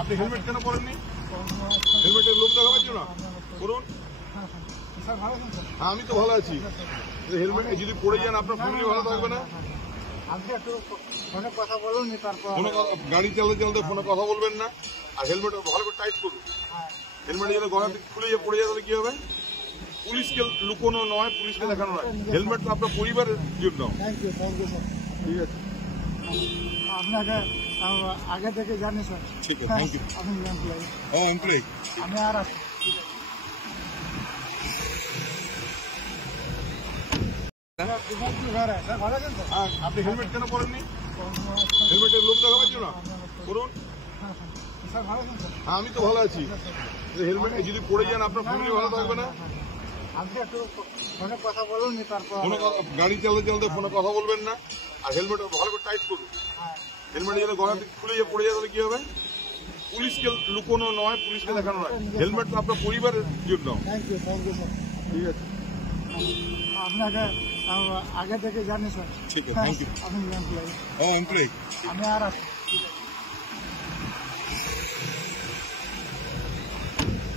আপনি হেলমেট কেন পরেননি? হেলমেটের লোক দেখাবার জন্য করুন। আমি তো ভালো আছি। হেলমেট যদি পড়ে যান আপনার ফ্যামিলি ভালো থাকবে না। গাড়ি চালাতে চালাতে ফোনে কথা বলবেন না, আর হেলমেট ভালো করে টাইট করুন। হেলমেট যেন গলা থেকে খুলে পড়ে যায় তাহলে কি হবে? পুলিশকে লুকোনো নয়, পুলিশকে দেখানো নয়। হেলমেট তো আপনার পরিবারের জন্য। ঠিক আছে, আপনাকে আগে থেকে জানি স্যার। ঠিক আছে, থ্যাংক ইউ। আপনি এমপ্লয়ি, এমপ্লয়ি আমি আর আছি। আপনি হেলমেট কেন পরেননি? হেলমেটের লোক দেখাবার জন্য করুন। আমি তো ভালো আছি। হেলমেট যদি পড়ে যান আপনার ফ্যামিলি ভালো থাকবে না। আপনি একটু ফোনে কথা বলুন, তারপর গাড়ি চালাতে চালাতে ফোনে কথা বলবেন না, আর হেলমেট ভালো করে টাইট করুন। হেলমেট যেন গলা থেকে খুলে পড়ে যায় তাহলে কি হবে? পুলিশকে লুকোনো নয়, পুলিশকে দেখানো নয়। হেলমেট তো আপনার পরিবারের জন্য। Thank you sir. ঠিক আছে, আপনাকে আগে থেকে জানি স্যার। ঠিক আছে, থ্যাংক ইউ। আপনি এমপ্লয়ি, এমপ্লয়ি আমি আর আছি।